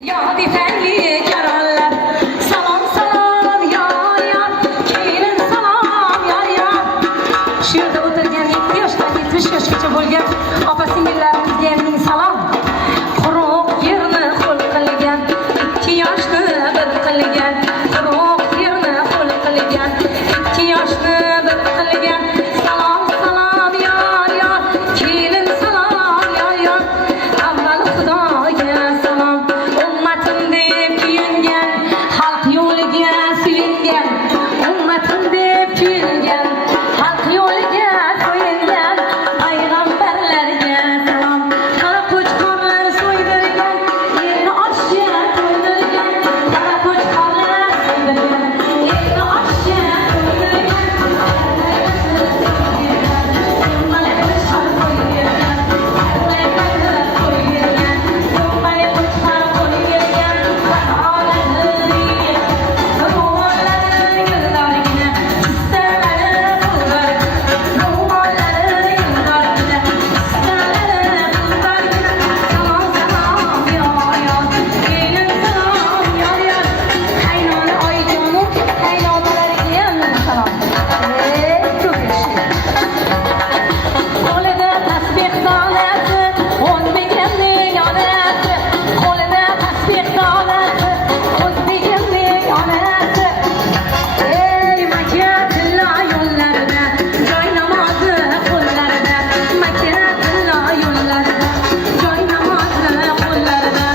Ya bifenli karalar, salam salam yar yar, kelin salam yar yar. Shu yerda o'tirgan 7 yoshdan 70 yoshgacha bo'lgan opa-singillarimizga ming salom. Quruq yerni qo'l qilgan, 2 yoshni bir qilgan, quruq yerni qo'l qilgan, 2 yoshni bir qilgan. Salom salam yar yar, kelin salam yar yar. Avval Xudoga salom. Ummatim deb kuyingan, xalq yo'liga suyingan. Ummatim deb kuyingan, xalq yo'liga suyingan. Payg'ambarlarga salom. Qara qo'chqorlar so'ydirgan, yerni oshga to'ydirgan. Qara qo'chqorlar so'ydirgan, yerni oshga to'ydirgan. Qo'lida tasbih donasi, 10 begimning onasi. Qo'lida tasbih donasi, 10 begimning onasi. Ey Makka tilla yo'llarida, joy namozi qo'llarida. Makka tilla yo'llarida, joy namozi qo'llarida.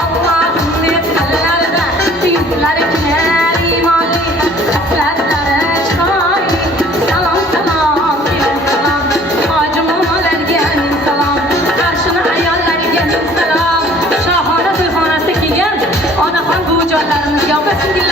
Allohim deb tillarida, yuzlari kular imonli, hasratlari chiroyli. Salom salom kelin salom, hoji momolarga ming salom, qarshini ayollarga ming salom. Shohona to'yxonasida kelgan onaxon buvijonlarimizga, opa-singil